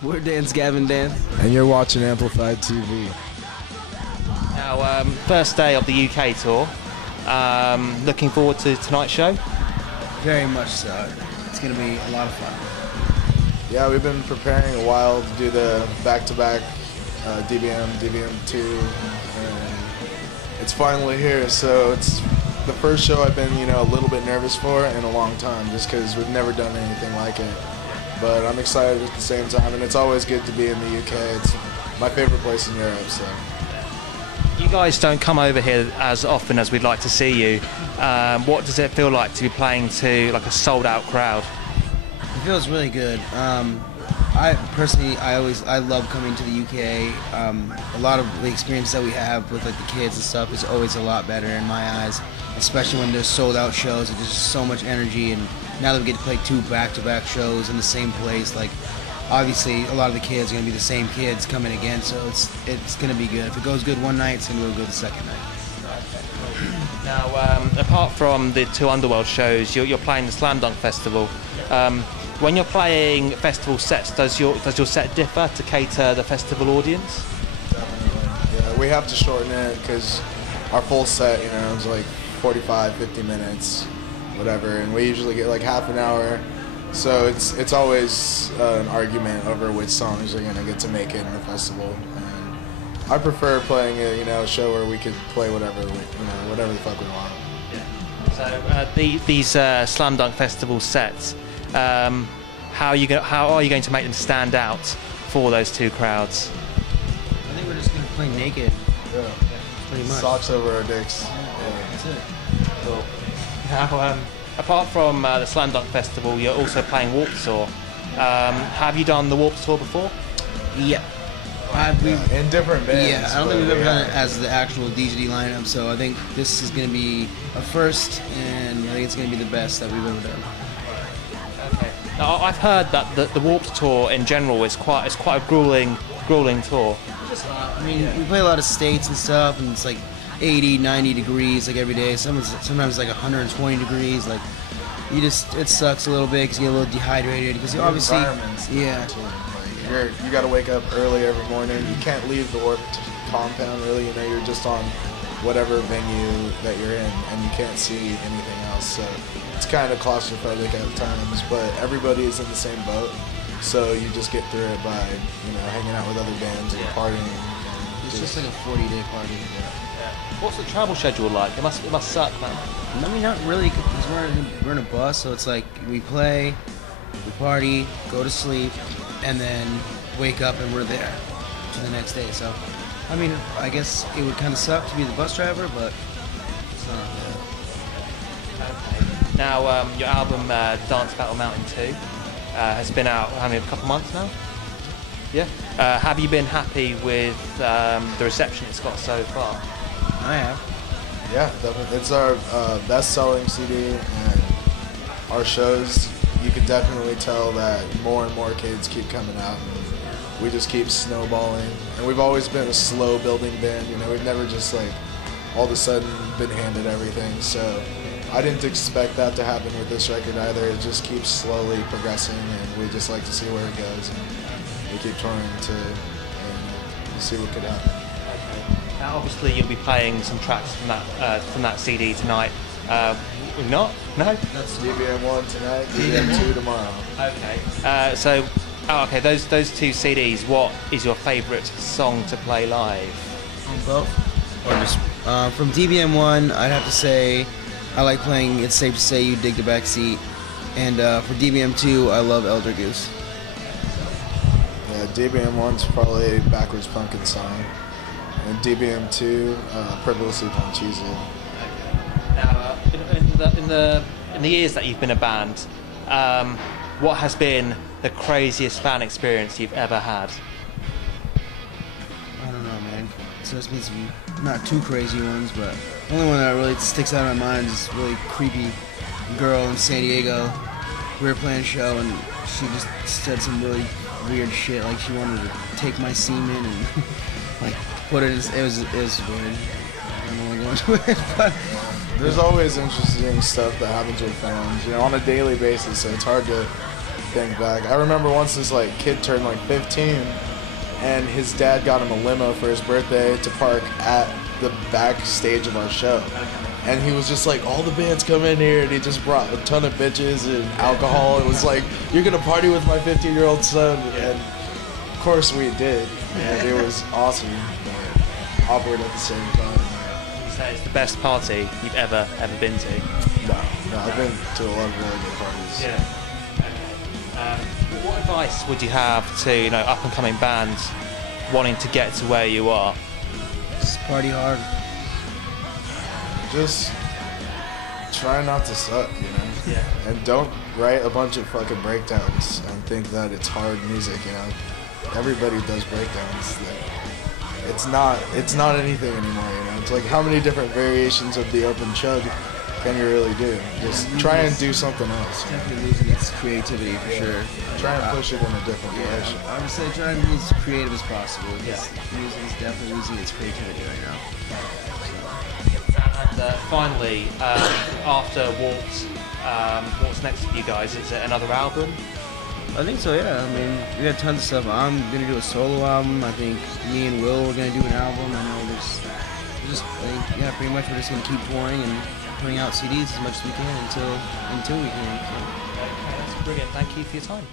We're Dance Gavin Dance. And you're watching Amplified TV. Now, first day of the UK tour. Looking forward to tonight's show? Very much so. It's going to be a lot of fun. Yeah, we've been preparing a while to do the back-to-back DBM2, and it's finally here. So it's the first show I've been, a little bit nervous for in a long time, just because we've never done anything like it. But I'm excited at the same time, and it's always good to be in the UK. It's my favorite place in Europe. So you guys don't come over here as often as we'd like to see you. What does it feel like to be playing to like a sold-out crowd? It feels really good. I personally, I love coming to the UK. A lot of the experience that we have with like the kids and stuff is always a lot better in my eyes, especially when there's sold-out shows. There's just so much energy, and now that we get to play 2 back-to-back shows in the same place, like obviously a lot of the kids are going to be the same kids coming again, so it's going to be good. If it goes good one night, it's going to go good the second night. Now, apart from the 2 Underworld shows, you're playing the Slam Dunk Festival. When you're playing festival sets, does your set differ to cater the festival audience? Definitely. Yeah, we have to shorten it because our full set, is like 45, 50 minutes, whatever, and we usually get like half an hour. So it's always an argument over which songs are gonna get to make it in the festival. And I prefer playing a show where we could play whatever whatever the fuck we want. Yeah. So these Slam Dunk Festival sets, how are you going to make them stand out for those 2 crowds? I think we're just going to play naked. Yeah. Pretty much. Socks over our dicks. Yeah. That's it. Cool. Now, apart from the Slam Dunk Festival, you're also playing Warped Tour. Have you done the Warped Tour before? Yeah. In different bands. Yeah, I don't think we've ever done it as the actual DGD lineup, so I think this is going to be a first, and I think it's going to be the best that we've ever done. Okay. Now, I've heard that the Warped Tour in general is quite a grueling tour. I mean, we play a lot of states and stuff, and it's like 80, 90 degrees like every day. Sometimes like 120 degrees. Like it sucks a little bit because you get a little dehydrated because you obviously you got to wake up early every morning. You can't leave the Warped compound really. You're just on whatever venue that you're in, and you can't see anything else. So it's kind of claustrophobic at times, but everybody is in the same boat. So you just get through it by hanging out with other bands and partying. It's just like a 40-day party. Yeah. What's the travel schedule like? It must suck, man. I mean, not really, because we're in a bus, so it's like we play, we party, go to sleep, and then wake up and we're there to the next day. So, I mean, I guess it would kind of suck to be the bus driver, but it's not. Okay. Now, your album Dance Battle Mountain 2 has been out a couple months now? Yeah. Have you been happy with the reception it's got so far? I have. Yeah, definitely. It's our best-selling CD, and our shows, you can definitely tell that more and more kids keep coming out, and we just keep snowballing. And we've always been a slow-building band. We've never just like all of a sudden been handed everything. So I didn't expect that to happen with this record either. It just keeps slowly progressing, and we just like to see where it goes. And we keep trying to see what could happen. Now, obviously, you'll be playing some tracks from that CD tonight. Not? No? That's DBM1 tonight, DBM2 tomorrow. Okay. Those 2 CDs, what is your favourite song to play live? On both? Or just from DBM1, I'd have to say I like playing It's Safe to Say You Dig the Backseat. And for DBM2, I love Elder Goose. Yeah, DBM1's probably a backwards punkin' song. And DBM2, Frivolously Ponchizo. Now, in the years that you've been a band, what has been the craziest fan experience you've ever had? I don't know, man. So there's been some not too crazy ones, but the only one that really sticks out in my mind is this really creepy girl in San Diego. We were playing a show, and she just said some really weird shit, like she wanted to take my semen and like put it in. It was weird. I don't know what to it, but there's always interesting stuff that happens with fans, on a daily basis. So it's hard to think back. I remember once this like kid turned like 15, and his dad got him a limo for his birthday to park at the backstage of our show. And he was just like, all the bands come in here, and he just brought a ton of bitches and alcohol. It was like, you're gonna party with my 15-year-old son, and of course we did, and it was awesome, but awkward at the same time. You say it's the best party you've ever been to? No, I've been to a lot of really good parties. Yeah. What advice would you have to up and coming bands wanting to get to where you are? Just party hard. Just try not to suck, Yeah. And don't write a bunch of fucking breakdowns and think that it's hard music, Everybody does breakdowns. It's not anything anymore, It's like, how many different variations of the open chug can you really do? Just try and do something else. Definitely losing its creativity for sure. Try and push it in a different direction. I would say try and be as creative as possible. Because music is definitely losing its creativity right now. And finally, after what's next for you guys? Is it another album? I think so, yeah. I mean, we got tons of stuff. I'm gonna do a solo album. I think me and Will are gonna do an album. I know pretty much we're just gonna keep touring and putting out CDs as much as we can until we can. So. Okay, that's brilliant. Thank you for your time.